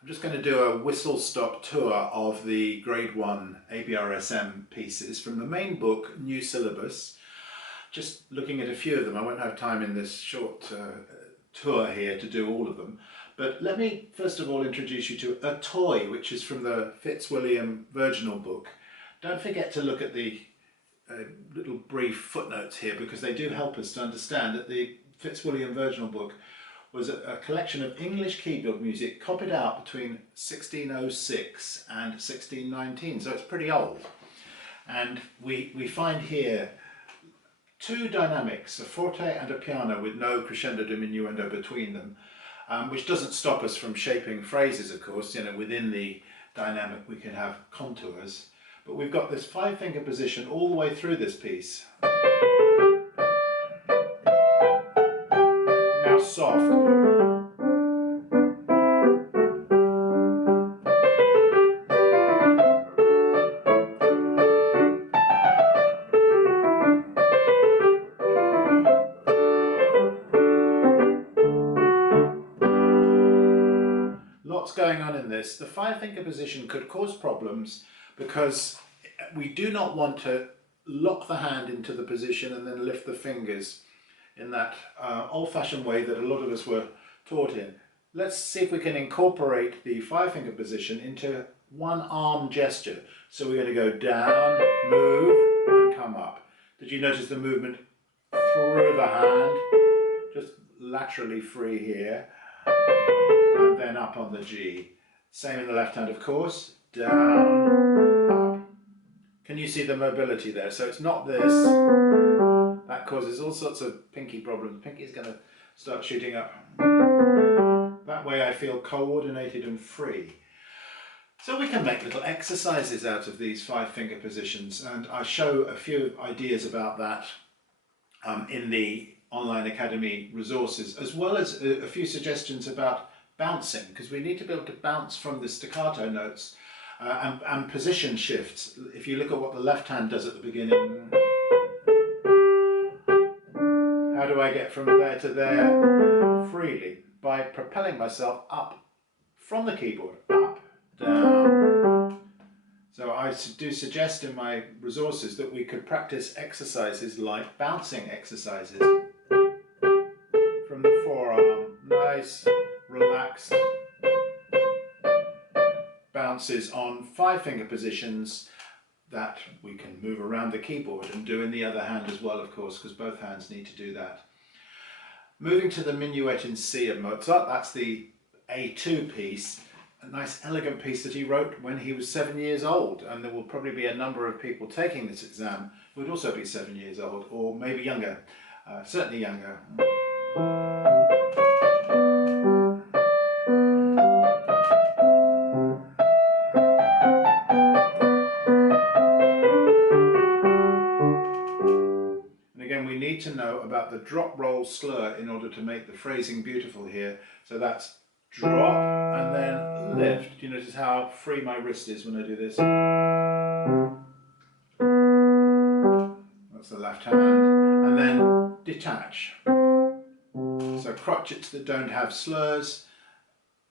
I'm just going to do a whistle-stop tour of the Grade 1 ABRSM pieces from the main book, New Syllabus. Just looking at a few of them. I won't have time in this short tour here to do all of them. But let me first of all introduce you to a toy, which is from the Fitzwilliam Virginal book. Don't forget to look at the little brief footnotes here, because they do help us to understand that the Fitzwilliam Virginal book was a collection of English keyboard music copied out between 1606 and 1619, so it's pretty old. And we find here two dynamics, a forte and a piano with no crescendo diminuendo between them, which doesn't stop us from shaping phrases, of course. You know, within the dynamic we can have contours. But we've got this 5-finger position all the way through this piece. Now soft. Lots going on in this. The 5-finger position could cause problems because we do not want to lock the hand into the position and then lift the fingers in that old-fashioned way that a lot of us were taught in. Let's see if we can incorporate the 5-finger position into one arm gesture. So we're going to go down, move, and come up. Did you notice the movement through the hand? Just laterally free here, and then up on the G. Same in the left hand, of course. Down, up. Can you see the mobility there? So it's not this. That causes all sorts of pinky problems. Pinky's going to start shooting up. That way I feel coordinated and free. So we can make little exercises out of these 5-finger positions, and I show a few ideas about that in the Online Academy resources, as well as a few suggestions about bouncing, because we need to be able to bounce from the staccato notes and position shifts. If you look at what the left hand does at the beginning, how do I get from there to there freely? By propelling myself up from the keyboard, up, down. So I do suggest in my resources that we could practice exercises like bouncing exercises from the forearm. Nice, relaxed bounces on 5-finger positions that we can move around the keyboard and do in the other hand as well, of course, because both hands need to do that. Moving to the Minuet in C of Mozart, that's the A2 piece, a nice elegant piece that he wrote when he was 7 years old, and there will probably be a number of people taking this exam who would also be 7 years old, or maybe younger, certainly younger. To know about the drop roll slur in order to make the phrasing beautiful here. So that's drop and then lift. Do you notice how free my wrist is when I do this? That's the left hand. And then detach. So crotchets that don't have slurs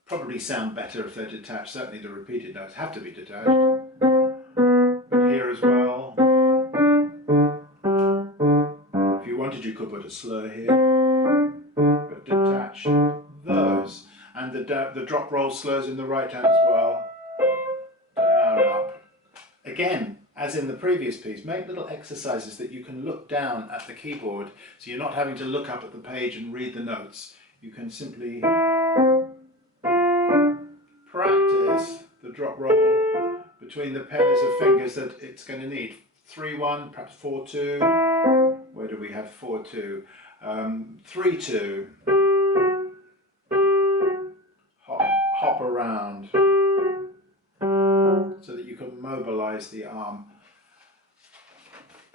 probably sound better if they're detached. Certainly the repeated notes have to be detached. But here as well. You could put a slur here, but detach those, and the drop roll slurs in the right hand as well. Down, up. Again, as in the previous piece, make little exercises that you can look down at the keyboard, so you're not having to look up at the page and read the notes. You can simply practice the drop roll between the pairs of fingers that it's going to need. 3-1, perhaps 4-2. Where do we have 4-2? 3-2. Hop around so that you can mobilize the arm.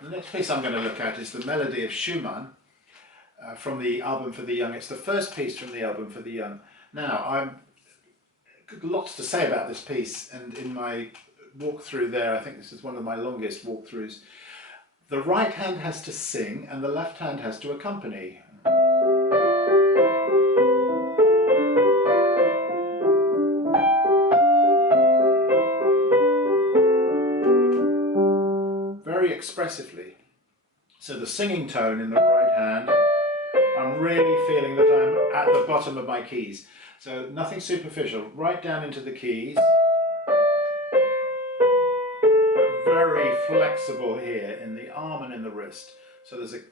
The next piece I'm going to look at is the Melody of Schumann from the album for the young. It's the first piece from the album for the young. Now, I've got lots to say about this piece, and in my walkthrough there, I think this is one of my longest walkthroughs. The right hand has to sing and the left hand has to accompany. expressively. So the singing tone in the right hand, I'm really feeling that I'm at the bottom of my keys. So nothing superficial, right down into the keys, but very flexible here in the arm and in the wrist. So there's a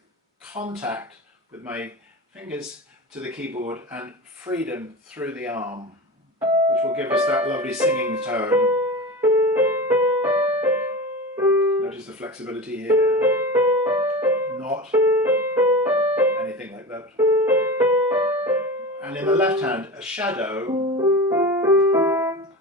contact with my fingers to the keyboard and freedom through the arm, which will give us that lovely singing tone. Notice the flexibility here, not anything like that. And in the left hand, a shadow.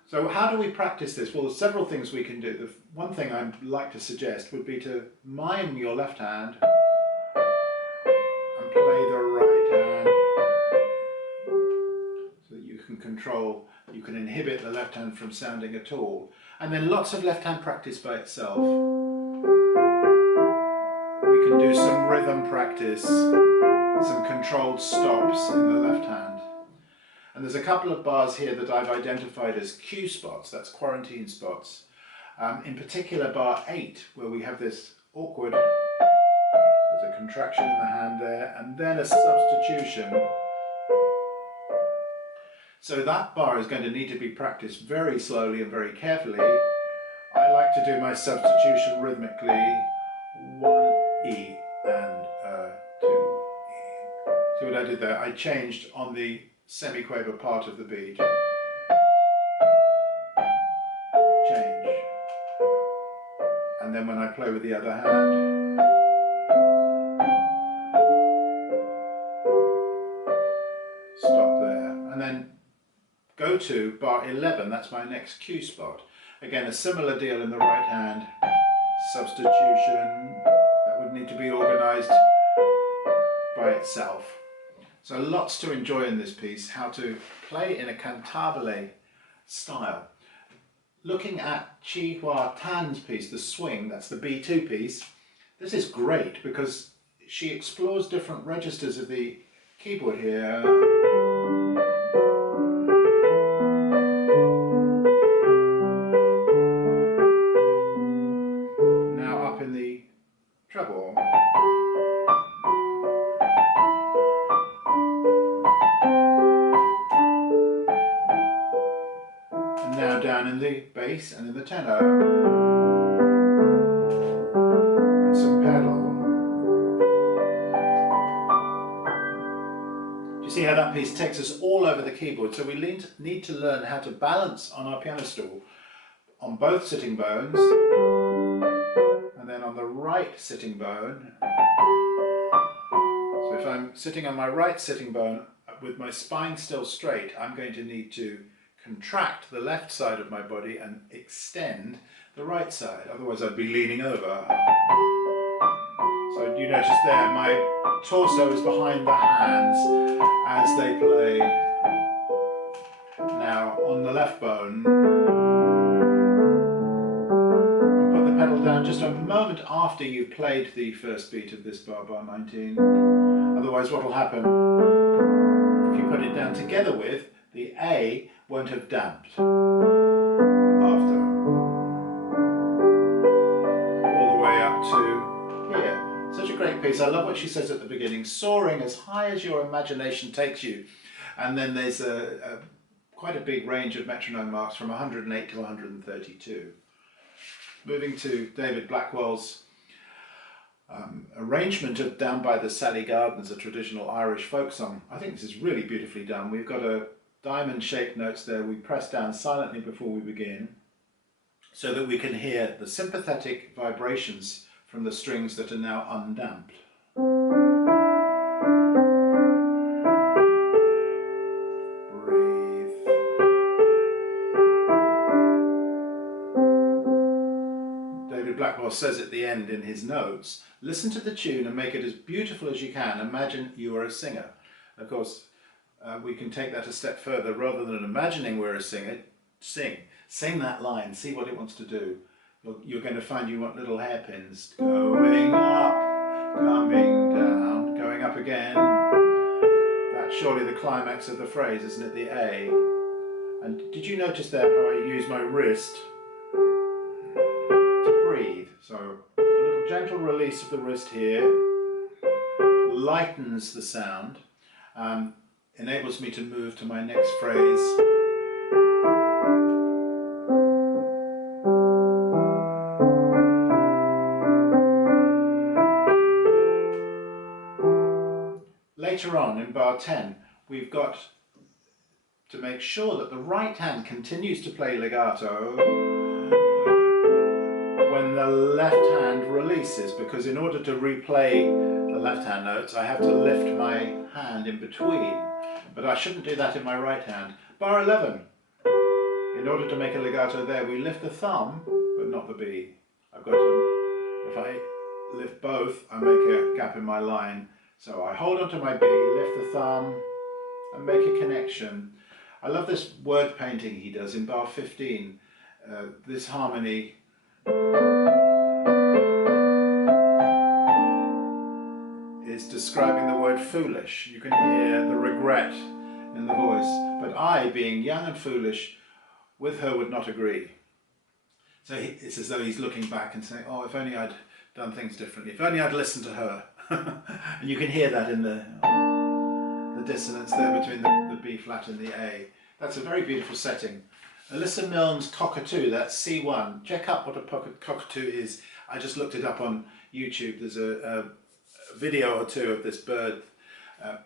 So how do we practice this? Well, there's several things we can do. The one thing I'd like to suggest would be to mime your left hand and play the right hand, so that you can control, you can inhibit the left hand from sounding at all. And then lots of left hand practice by itself. We can do some rhythm practice, some controlled stops in the left hand. And there's a couple of bars here that I've identified as cue spots, that's quarantine spots. In particular bar 8, where we have this awkward, there's a contraction in the hand there, and then a substitution. So that bar is going to need to be practiced very slowly and very carefully. I like to do my substitution rhythmically, 1 E and 2 E. See what I did there? I changed on the semiquaver part of the beat. Change. And then when I play with the other hand, stop there. And then go to bar 11, that's my next cue spot. Again, a similar deal in the right hand. Substitution, that would need to be organised by itself. So lots to enjoy in this piece, how to play in a cantabile style. Looking at Chi Hua Tan's piece, the swing, that's the B2 piece, this is great because she explores different registers of the keyboard here. Now up in the treble. Now down in the bass and in the tenor. And some pedal. Do you see how that piece takes us all over the keyboard? So we need to learn how to balance on our piano stool on both sitting bones, and then on the right sitting bone. So if I'm sitting on my right sitting bone with my spine still straight, I'm going to need to contract the left side of my body and extend the right side, otherwise I'd be leaning over. So you notice there my torso is behind the hands as they play. Now on the left bone, put the pedal down just a moment after you've played the first beat of this bar, bar 19. Otherwise what will happen, if you put it down together with, the A won't have damped after. All the way up to here. Such a great piece. I love what she says at the beginning, soaring as high as your imagination takes you. And then there's quite a big range of metronome marks from 108 to 132. Moving to David Blackwell's arrangement of Down by the Sally Gardens, a traditional Irish folk song. I think this is really beautifully done. We've got a diamond-shaped notes there. We press down silently before we begin so that we can hear the sympathetic vibrations from the strings that are now undamped. Breathe. David Blackwell says at the end in his notes, listen to the tune and make it as beautiful as you can. Imagine you are a singer. Of course, we can take that a step further. Rather than imagining we're a singer, sing that line, see what it wants to do. You're going to find you want little hairpins going up, coming down, going up again. That's surely the climax of the phrase, isn't it? The A. And did you notice there how I use my wrist to breathe? So a little gentle release of the wrist here lightens the sound, enables me to move to my next phrase. Later on in bar 10, we've got to make sure that the right hand continues to play legato when the left hand releases, because in order to replay the left hand notes I have to lift my hand in between, but I shouldn't do that in my right hand. Bar 11, in order to make a legato there we lift the thumb but not the B. I've got to, if I lift both I make a gap in my line, so I hold onto my B, lift the thumb and make a connection. I love this word painting he does in bar 15, this harmony is describing the word foolish. You can hear the regret in the voice, but I, being young and foolish, with her would not agree. So it's as though he's looking back and saying, oh, if only I'd done things differently, if only I'd listened to her. And you can hear that in the dissonance there between the B flat and the A. That's a very beautiful setting. Alyssa Milnes Cockatoo, that's C1. Check out what a cockatoo is. I just looked it up on YouTube. There's a video or two of this bird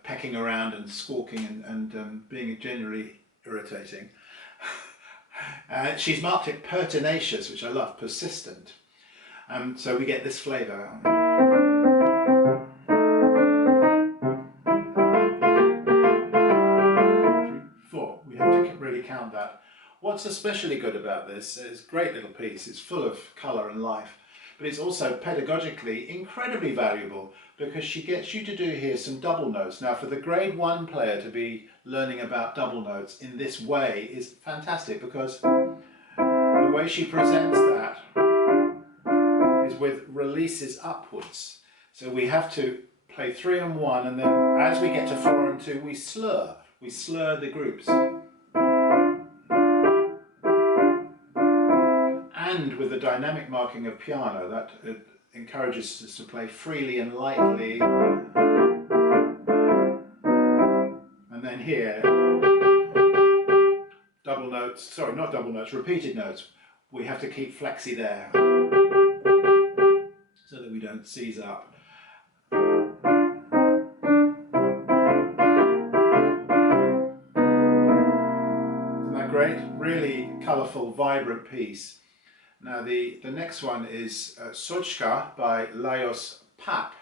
pecking around and squawking and being generally irritating. She's marked it pertinacious, which I love, persistent. So we get this flavour. 3, 4. We have to really count that. What's especially good about this is a great little piece. It's full of colour and life, but it's also pedagogically incredibly valuable because she gets you to do here some double notes. Now, for the grade 1 player to be learning about double notes in this way is fantastic, because the way she presents that is with releases upwards. So we have to play 3 and 1, and then as we get to 4 and 2, we slur the groups. And with the dynamic marking of piano, that encourages us to play freely and lightly. And then here, double notes, sorry, not double notes, repeated notes. We have to keep flexi there so that we don't seize up. Isn't that great? Really colourful, vibrant piece. Now the next one is Sochka by Lajos Pap.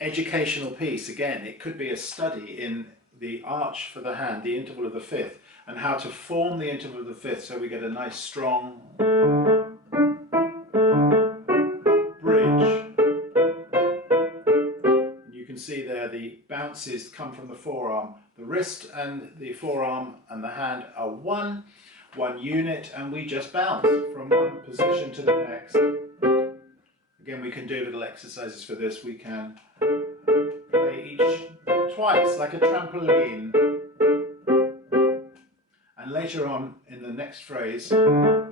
Educational piece. Again, it could be a study in the arch for the hand, the interval of the fifth, and how to form the interval of the fifth so we get a nice strong bridge. You can see there the bounces come from the forearm. The wrist and the forearm and the hand are one unit, and we just bounce from one position to the next. Again, we can do little exercises for this. We can play each twice like a trampoline, and later on in the next phrase the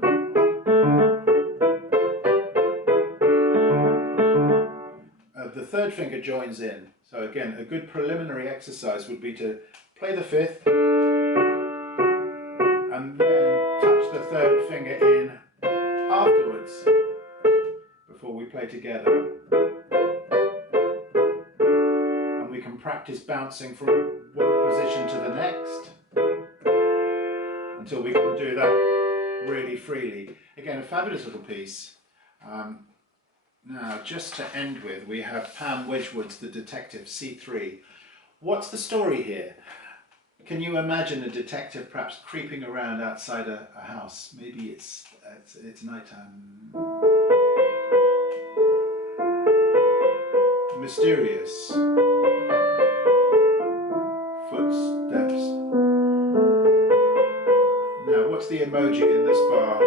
third finger joins in. So again, a good preliminary exercise would be to play the fifth and then touch the third finger in afterwards before we play together. And we can practice bouncing from one position to the next until we can do that really freely. Again, a fabulous little piece. Now, just to end with, we have Pam Wedgwood's The Detective, C3. What's the story here? Can you imagine a detective perhaps creeping around outside a house? Maybe it's nighttime. Mysterious footsteps. Now, what's the emoji in this bar?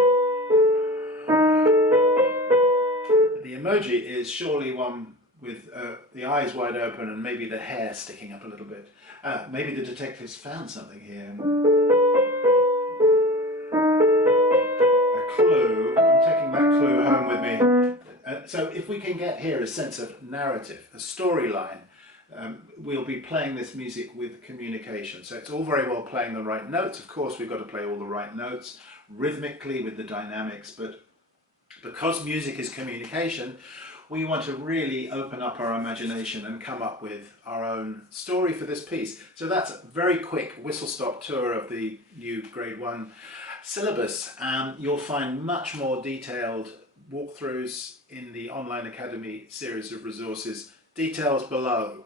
The emoji is surely one with the eyes wide open and maybe the hair sticking up a little bit. Maybe the detectives found something here. A clue. I'm taking that clue home with me. So if if we can get here a sense of narrative, a storyline, we'll be playing this music with communication. So it's all very well playing the right notes. Of course, we've got to play all the right notes rhythmically with the dynamics, but because music is communication, we want to really open up our imagination and come up with our own story for this piece. So that's a very quick whistle-stop tour of the new Grade 1 syllabus. You'll find much more detailed walkthroughs in the Online Academy series of resources. Details below.